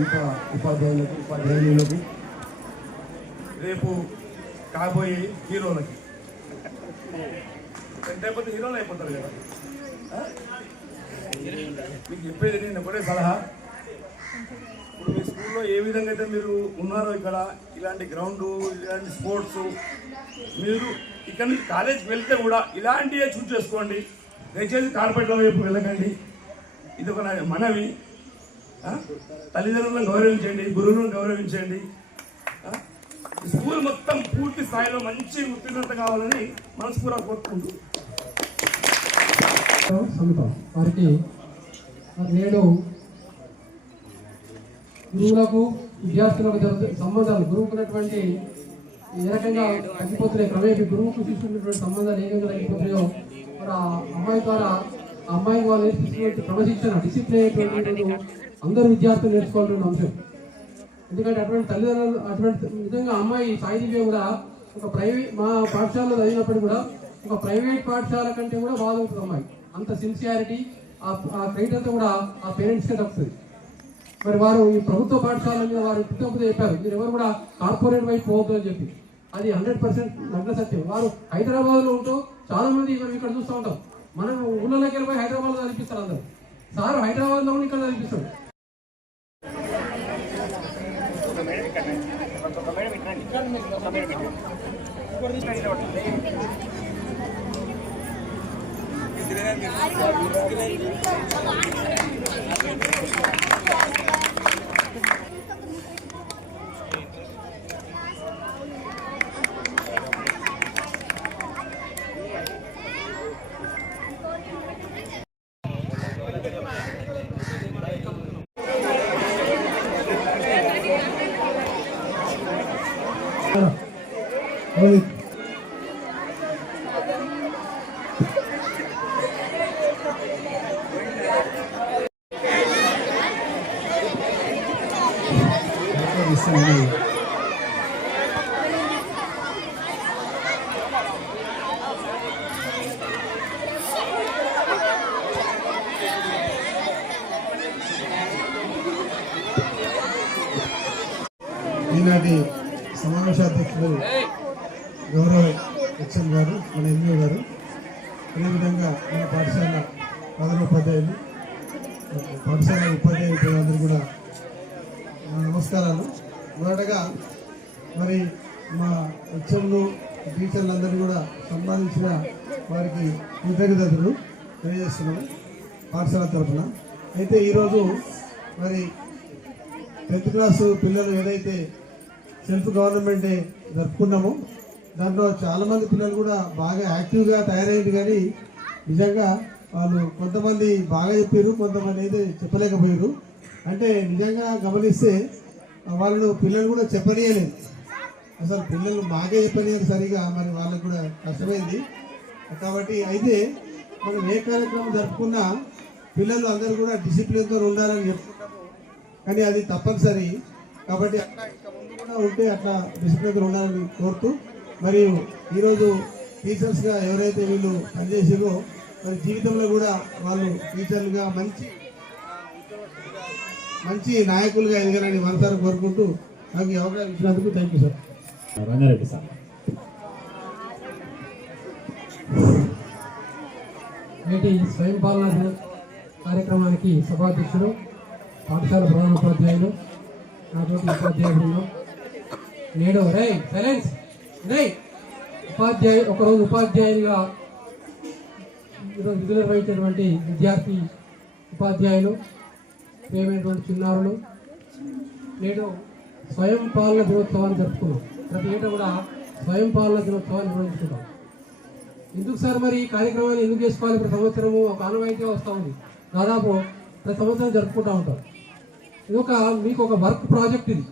ఇంకా ఉపాధ్యాయులకు రేపు కాబోయే హీరోలకి లేకపోతే హీరోలు అయిపోతారు కదా. మీకు చెప్పేది నేను ఒకటే సలహా, ఇప్పుడు మీ స్కూల్లో ఏ విధంగా అయితే మీరు ఉన్నారో ఇక్కడ ఇలాంటి గ్రౌండ్ ఇలాంటి స్పోర్ట్స్ మీరు ఇక్కడ నుంచి కాలేజ్కి వెళ్తే కూడా ఇలాంటివే చూస్ చేసుకోండి. దయచేసి కార్పొరేట్ల వైపు వెళ్ళకండి. ఇది ఒక మనవి. తల్లిదండ్రులను గౌరవించండి, గురువులను గౌరవించండి. స్కూల్ మొత్తం పూర్తి స్థాయిలో మంచి ఉత్తీర్ణత కావాలని మనస్ఫూర్తిగా కోరుకుంటూ వారికి నేడు గురువులకు విద్యార్థులకు జరుగుతున్న సంబంధాలు గురువుకున్నటువంటి ఏ రకంగా తగ్గిపోతున్నాయి, క్రమేపీ గురువుకు తీసుకున్నటువంటి సంబంధాలు ఏ విధంగా తగ్గిపోతున్నాయో మరి ఆ అమ్మాయి ద్వారా ఆ అమ్మాయి వాళ్ళు నేర్చుకున్నటువంటి క్రమశిక్షణ డిసిప్లిన్ అందరూ విద్యార్థులు నేర్చుకోవాల్సిన అంశం. ఎందుకంటే అటువంటి తల్లిదండ్రులు అటువంటి నిజంగా అమ్మాయి సాయి దివ్య కూడా ఒక ప్రైవేట్ మా పాఠశాలలో చదివినప్పుడు కూడా ఒక ప్రైవేట్ పాఠశాల కంటే కూడా బాగా ఉంటుంది అమ్మాయి. అంత సిన్సియారిటీ ఆ క్రెడిట్ అంతా కూడా ఆ పేరెంట్స్కే తప్పుతుంది. మరి వారు ఈ ప్రభుత్వ పాఠశాల మీద వారు పుట్టకపోతే చెప్పారు, మీరు ఎవరు కూడా కార్పొరేట్ వైపు పోవద్దు అని చెప్పి. అది 100% నగ్న సత్యం. వారు హైదరాబాద్లో ఉంటూ చాలా మంది మనం ఇక్కడ చూస్తూ ఉంటాం. మనం ఊళ్ళలోకి వెళ్ళిపోయి హైదరాబాద్లో చదివిస్తారు అందరూ. సార్ హైదరాబాద్లో ఉండి ఇక్కడ చదివిస్తాడు. రోహిత్. ఈనాటి సమావేశాధ్యక్షులు గౌరవ హెచ్ఎం గారు, మన ఎంఈఓ గారు, అదేవిధంగా మన పాఠశాల ప్రధానోపాధ్యాయులు, పాఠశాల ఉపాధ్యాయులందరూ కూడా నా నమస్కారాలు. మొదటగా మరి మా హెచ్ఎంలు టీచర్లందరూ కూడా సన్మానించిన వారికి కృతజ్ఞతలు తెలియజేస్తున్నాము పాఠశాల తరఫున. అయితే ఈరోజు మరి 10th క్లాసు పిల్లలు ఏదైతే సెల్ఫ్ గవర్నమెంట్ డే జరుపుకున్నామో దాంట్లో చాలామంది పిల్లలు కూడా బాగా యాక్టివ్గా తయారైంది, కానీ నిజంగా వాళ్ళు కొంతమంది బాగా చెప్పారు, కొంతమంది అయితే చెప్పలేకపోయారు. అంటే నిజంగా గమనిస్తే వాళ్ళు పిల్లలు కూడా చెప్పనీయలేదు, అసలు పిల్లలు మాకే చెప్పనీయరు సరిగా, మరి వాళ్ళకు కూడా కష్టమైంది. కాబట్టి అయితే మనం ఏ కార్యక్రమం జరుపుకున్నా పిల్లలు అందరూ కూడా డిసిప్లిన్తో ఉండాలని చెప్పుకుంటాము, కానీ అది తప్పనిసరి. కాబట్టి అట్లా ఇంకా ముందు కూడా ఉంటే అట్లా డిసిప్లిన్తో ఉండాలని కోరుతూ, మరియు ఈరోజు టీచర్స్గా ఎవరైతే వీళ్ళు పనిచేసారో మరి జీవితంలో కూడా వాళ్ళు టీచర్లుగా మంచి నాయకులుగా ఎదగాలని మనసారా కోరుకుంటూ నాకు ఈ అవకాశం ఇచ్చినందుకు thank you sir. Rangareddy sir. నేటి స్వయం పాలన దిన కార్యక్రమానికి సభాధ్యక్షుడు, పాఠశాల ప్రధానోపాధ్యాయులు, నాతోటి ఉపాధ్యాయ బృందం, నేడు ఒకరోజు ఉపాధ్యాయులుగా ఈరోజు విధులు నిర్వహించినటువంటి విద్యార్థి ఉపాధ్యాయులు, ప్రియమైనటువంటి చిన్నారులు, నేడు స్వయం పాలన దినోత్సవాన్ని జరుపుకున్నాం. ప్రతి ఏటా కూడా స్వయం పాలన దినోత్సవాన్ని నిర్వహించుకుంటాం. ఎందుకు సార్ మరి ఈ కార్యక్రమాన్ని ఎందుకు చేసుకోవాలి? ప్రతి సంవత్సరము ఒక ఆనవాయితీగా వస్తూ ఉంది, దాదాపు ప్రతి సంవత్సరం జరుపుకుంటూ ఉంటాం. ఇది మీకు ఒక వర్క్ ప్రాజెక్ట్, ఇది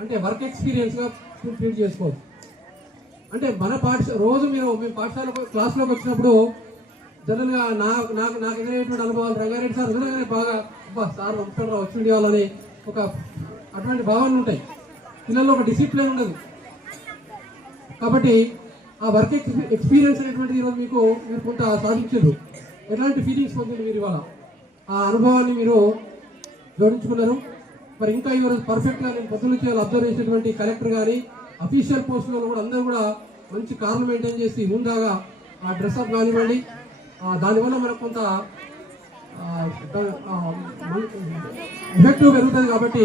అంటే వర్క్ ఎక్స్పీరియన్స్గా ట్రీట్ చేసుకోవచ్చు. అంటే మన రోజు మేము పాఠశాల క్లాస్లోకి వచ్చినప్పుడు జనరల్గా నాకు ఎదురైనటువంటి అనుభవాలు, రంగారెడ్డి సార్ ఎదురుగానే బాగా సార్ వచ్చి వాళ్ళని ఒక అటువంటి భావనలు ఉంటాయి. పిల్లల్లో ఒక డిసిప్లిన్ ఉండదు. కాబట్టి ఆ వర్క్ ఎక్స్పీరియన్స్ అనేటువంటిది ఈరోజు మీరు కొంత సాధించారు. ఎలాంటి ఫీలింగ్స్ పొందింది మీరు ఇవాళ? ఆ అనుభవాన్ని మీరు జోడించుకున్నారు. మరి ఇంకా ఈరోజు పర్ఫెక్ట్గా నేను పొద్దున్న చేయాలి అబ్జర్వ్ చేసేటువంటి కలెక్టర్ కానీ అఫీషియల్ పోస్టులలో కూడా అందరూ కూడా మంచి కార్లు మెయింటైన్ చేసి ముందాగా ఆ డ్రెస్అప్ కానివ్వండి, దానివల్ల మనకు కొంత ఎఫెక్టివ్ పెరుగుతుంది. కాబట్టి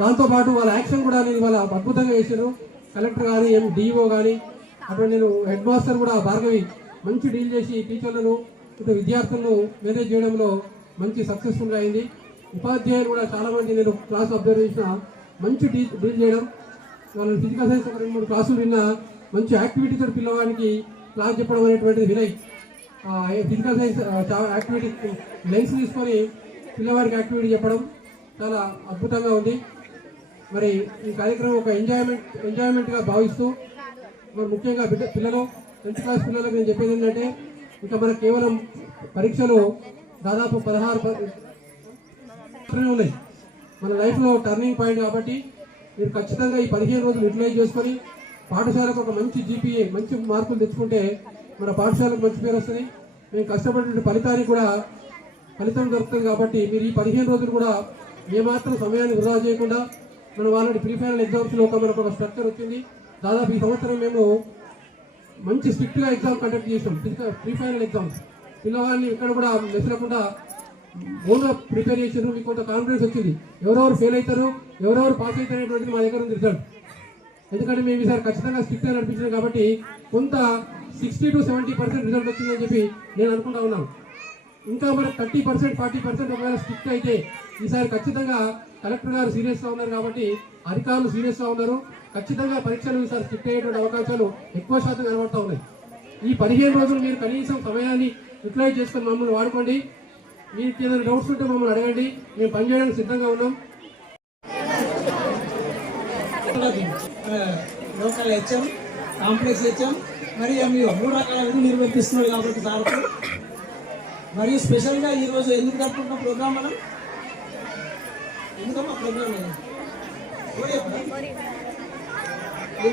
దాంతోపాటు వాళ్ళ యాక్షన్ కూడా నేను వాళ్ళ అద్భుతంగా చేశారు. కలెక్టర్ కానీ డిఓ కానీ అప్పుడు నేను హెడ్ మాస్టర్ కూడా భార్గవి మంచి డీల్ చేసి టీచర్లను ఇటు విద్యార్థులను మేనేజ్ చేయడంలో మంచి సక్సెస్ఫుల్గా అయింది. ఉపాధ్యాయులు కూడా చాలామంది నేను క్లాస్ అబ్జర్వ్ చేసిన మంచి డీల్ చేయడం, వాళ్ళని ఫిజికల్ సైన్స్ ఒక 2-3 క్లాసులు విన్నా మంచి యాక్టివిటీతో పిల్లవాడికి క్లాస్ చెప్పడం అనేటువంటిది Vinay. Physical science activity lens తీసుకొని పిల్లవాడికి యాక్టివిటీ చెప్పడం చాలా అద్భుతంగా ఉంది. మరి ఈ కార్యక్రమం ఒక ఎంజాయ్మెంట్గా భావిస్తూ మరి ముఖ్యంగా పిల్లలు 10th క్లాస్ పిల్లలకు నేను చెప్పేది ఏంటంటే, ఇంకా మనకు కేవలం పరీక్షలు దాదాపు 16 ఉన్నాయి మన లైఫ్లో టర్నింగ్ పాయింట్. కాబట్టి మీరు ఖచ్చితంగా ఈ 15 రోజులు యూటిలైజ్ చేసుకొని పాఠశాలకు ఒక మంచి జీపీఏ మంచి మార్కులు తెచ్చుకుంటే మన పాఠశాలకు మంచి పేరు వస్తుంది. మేము కష్టపడిన ఫలితానికి కూడా ఫలితం దొరుకుతుంది. కాబట్టి మీరు ఈ 15 రోజులు కూడా ఏమాత్రం సమయాన్ని వృధా చేయకుండా, మనం ఆల్రెడీ ప్రీ ఫైనల్ ఎగ్జామ్స్లో మనకు ఒక స్ట్రక్చర్ వచ్చింది. దాదాపు ఈ సంవత్సరం మేము మంచి స్ట్రిక్ట్గా ఎగ్జామ్ కండక్ట్ చేసాం. ప్రీ ఫైనల్ ఎగ్జామ్స్ పిల్లవాడిని ఇక్కడ కూడా మెసరకుండా ఓన్గా ప్రిపేర్ చేసారు. మీకు కొంత కాన్ఫిడెన్స్ వచ్చింది. ఎవరెవరు ఫెయిల్ అవుతారు, ఎవరెవరు పాస్ అవుతారు అనేటువంటిది మా దగ్గర ఉంది రిజల్ట్. ఎందుకంటే మేము ఈసారి ఖచ్చితంగా స్ట్రిక్ట్గా నడిపించినాం. కాబట్టి కొంత 60 to 70% రిజల్ట్ వచ్చిందని చెప్పి నేను అనుకుంటా ఉన్నాను. ఇంకా మనకు 30%, 40% ఒకవేళ స్ట్రిక్ట్ అయితే ఈసారి ఖచ్చితంగా కలెక్టర్ గారు సీరియస్గా ఉన్నారు. కాబట్టి అధికారులు సీరియస్గా ఉన్నారు. ఖచ్చితంగా పరీక్షలు ఈసారి స్ట్రిక్ట్ అయ్యేటువంటి అవకాశాలు ఎక్కువ శాతం కనబడుతూ ఉన్నాయి. ఈ 15 రోజులు మీరు కనీసం సమయాన్ని యూటిలైజ్ చేసుకొని మమ్మల్ని వాడుకోండి. మీకు ఏదైనా డౌట్స్ ఉంటే మమ్మల్ని అడగండి, మేము పనిచేయడానికి సిద్ధంగా ఉన్నాం. లోకల్ హెచ్ఎం కాంప్లెక్స్ హెచ్ఎం మరియు ఎంఈఓ 3 రకాల విధులు నిర్వర్తిస్తున్నారు కాబట్టి సార్కు మరియు స్పెషల్గా ఈరోజు ఎందుకు జరుపుకుంటున్న ప్రోగ్రామ్ మనం ఎందుకమ్మా ప్రోగ్రామ్ ఏం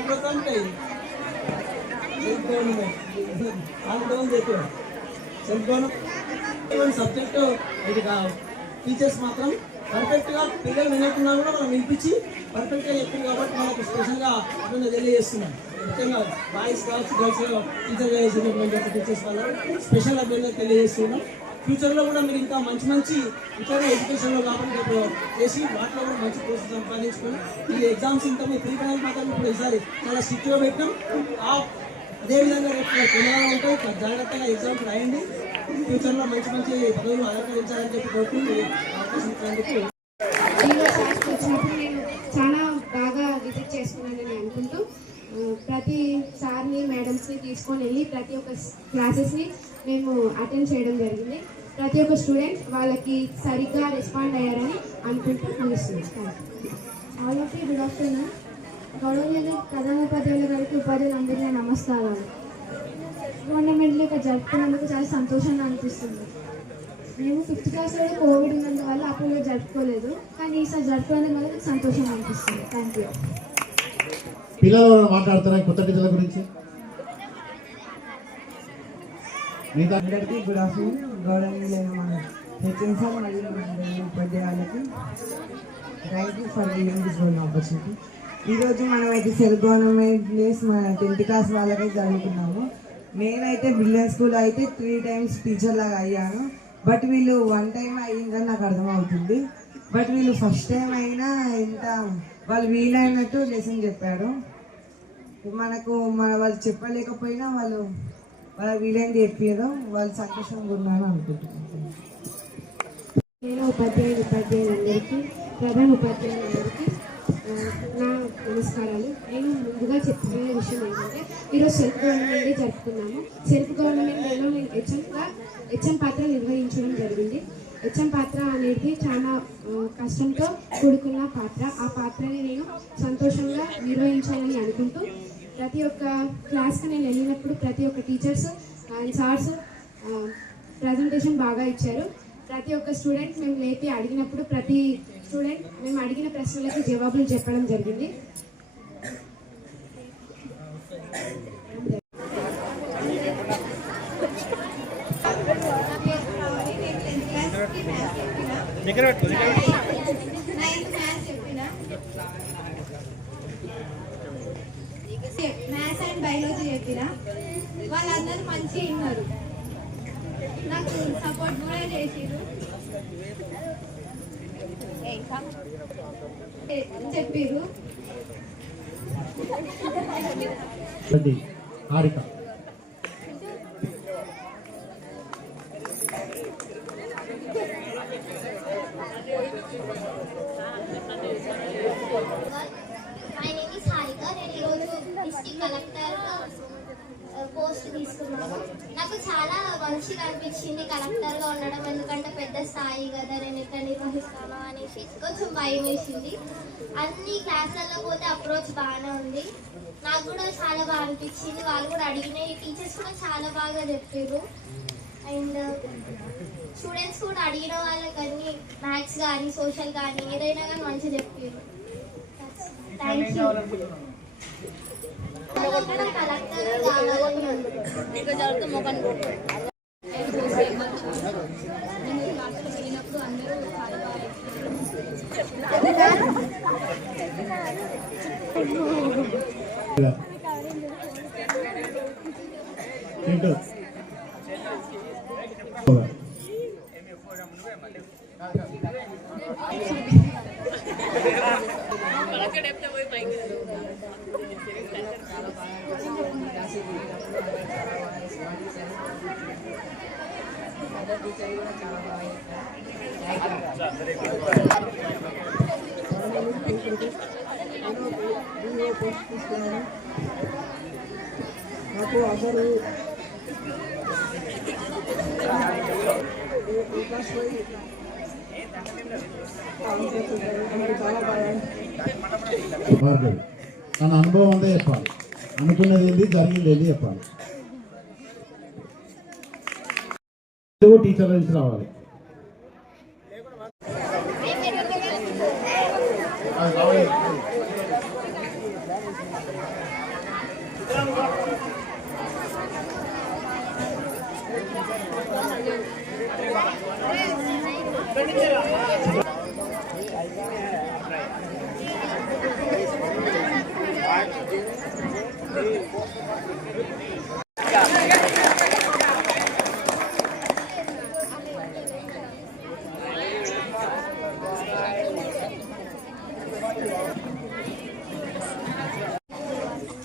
ప్రోగ్రామ్ సెల్ఫ్ గవర్నమెంట్ సబ్జెక్టు ఇది టీచర్స్ మాత్రం పర్ఫెక్ట్గా పిల్లలు వినకుండా కూడా మనం వినిపించి పర్ఫెక్ట్గా చెప్పింది కాబట్టి మనకు స్పెషల్గా అతను తెలియజేస్తున్నాం. ముఖ్యంగా బాయ్స్ కావచ్చు గర్ల్స్ టీచర్గా చేసినటువంటి టీచర్స్ వల్ల స్పెషల్ అభ్యర్థులు తెలియజేస్తున్నాం. ఫ్యూచర్లో కూడా మీరు ఇంకా మంచి మంచి ఇతర ఎడ్యుకేషన్లో కాబట్టి చేసి వాటిలో కూడా మంచి కోర్సు సంపాదించుకొని ఈ ఎగ్జామ్స్ ఇంకా మీ ప్రీ ఫైనల్ మాత్రం ఇప్పుడు ఈసారి చాలా స్ట్రిక్ట్గా పెట్టాం. అదేవిధంగా రేపు తెలంగాణ ఉంటాయి జాగ్రత్తగా ఎగ్జామ్స్ రాయండి. ఫ్యూచర్లో మంచి మంచి పదవులు అలంకరించాలని చెప్పి కోరుకుంటూ అవకాశం ఇచ్చినందుకు వచ్చినప్పుడు నేను చాలా బాగా విజిట్ చేసుకున్నానని అనుకుంటూ ప్రతి సార్ని మేడమ్స్ని తీసుకొని వెళ్ళి ప్రతి ఒక్క క్లాసెస్ని మేము అటెండ్ చేయడం జరిగింది. ప్రతి ఒక్క స్టూడెంట్ వాళ్ళకి సరిగ్గా రెస్పాండ్ అయ్యారని అనుకుంటూ ముగిస్తున్నాను. All of you good afternoon. గౌరవనీయ ప్రధానోపాధ్యాయుల గారికి ఉపాధ్యాయులందరికీ నమస్కారాలు. గవర్నమెంట్లో ఇక్కడ జరుపుకున్నందుకు చాలా సంతోషంగా అనిపిస్తుంది. మేము 5th క్లాస్లో కోవిడ్ ఉన్నందువల్ల అప్పుడు జరుపుకోలేదు, కానీ ఈసారి జరుపుకున్నందుకు వల్ల సంతోషంగా అనిపిస్తుంది. Thank you. పిల్లలు మాట్లాడతారా కొత్త టీచర్ల గురించి? అందరికీ గుడ్ ఆఫ్టర్నూన్. గౌరవనీయులైన మన హెచ్ఎం సార్ మరియు ఉపాధ్యాయులకి thank you for giving this golden opportunity. ఈరోజు మనమైతే సెల్ఫ్ గవర్నమెంట్ డేస్ మన 10th క్లాస్ వాళ్ళకైతే జరుగుతున్నాము. నేనైతే బ్రిలియన్ స్కూల్ అయితే 3 times టీచర్ లాగా అయ్యాను. బట్ వీళ్ళు 1 time అయ్యిందని నాకు అర్థమవుతుంది. బట్ వీళ్ళు ఫస్ట్ టైం అయినా ఇంత వాళ్ళు వీలైనట్టు లెసన్ చెప్పారు. మనకు వాళ్ళు చెప్పలేకపోయినా వాళ్ళు వీలైంది చెప్పారు. వాళ్ళు సంతోషంగా ఉన్నారని అనుకుంటున్నాను. నేను ఉపాధ్యాయులందరికీ ప్రధాన ఉపాధ్యాయులందరికీ నా నమస్కారాలు. నేను ముందుగా చెప్పిన విషయం ఏంటంటే ఈరోజు సెల్ఫ్ గవర్నమెంట్ డే జరుపుకున్నాము. సెల్ఫ్ గవర్నమెంట్ డేలో నేను హెచ్ఎం పాత్ర నిర్వహించడం జరిగింది. హెచ్ఎం పాత్ర అనేది చాలా కష్టంతో కూడుకున్న పాత్ర. ఆ పాత్రని నేను సంతోషంగా నిర్వహించాలని అనుకుంటూ ప్రతి ఒక్క క్లాస్కి నేను వెళ్ళినప్పుడు ప్రతి ఒక్క టీచర్స్ అండ్ సార్స్ ప్రజెంటేషన్ బాగా ఇచ్చారు. ప్రతి ఒక్క స్టూడెంట్ మేము లేపి అడిగినప్పుడు ప్రతి స్టూడెంట్ మేము అడిగిన ప్రశ్నలకు జవాబులు చెప్పడం జరిగింది. మ్యాథ్స్ అండ్ బయాలజీ చెప్పిన వాళ్ళందరూ మంచిగా ఉన్నారు. నాకు సపోర్ట్ కూడా చేసిరు. చెప్పిరు Harika my name is Harika. నేను ఈరోజు డిస్ట్రిక్ట్ కలెక్టర్గా పోస్ట్ తీసుకున్నాను. నాకు చాలా మంచిగా అనిపించింది కలెక్టర్గా ఉండడం. ఎందుకంటే పెద్ద స్థాయి కదా, నేను ఎట్లా నిర్వహిస్తాను అనేసి కొంచెం భయం వేసింది. అన్ని క్లాసులలో పోతే అప్రోచ్ బాగానే ఉంది. నాకు కూడా చాలా బాగా అనిపించింది. వాళ్ళు కూడా అడిగిన టీచర్స్ కూడా చాలా బాగా చెప్పారు. అండ్ స్టూడెంట్స్ కూడా అడిగిన వాళ్ళకి అన్ని మ్యాథ్స్ కానీ సోషల్ కానీ ఏదైనా కానీ మంచిగా చెప్పారు. Thank you. కలెక్టర్ నాకు అందరూ తన అనుభవం అంతా చెప్పాలి. అనుకున్నది ఏంటి, జరిగింది ఏంటి చెప్పాలి. టీచర్ల నుంచి రావాలి.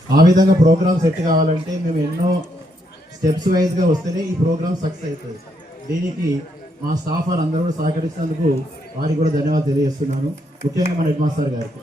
ఆ విధంగా ప్రోగ్రామ్ సెట్ కావాలంటే మేము ఎన్నో స్టెప్స్ వైజ్గా వస్తేనే ఈ ప్రోగ్రామ్ సక్సెస్ అవుతుంది. దీనికి మా స్టాఫ్ వారు అందరూ కూడా సహకరిస్తున్నందుకు వారికి కూడా ధన్యవాదాలు తెలియజేస్తున్నాను. ముఖ్యంగా మన హెడ్ మాస్టర్ గారికి.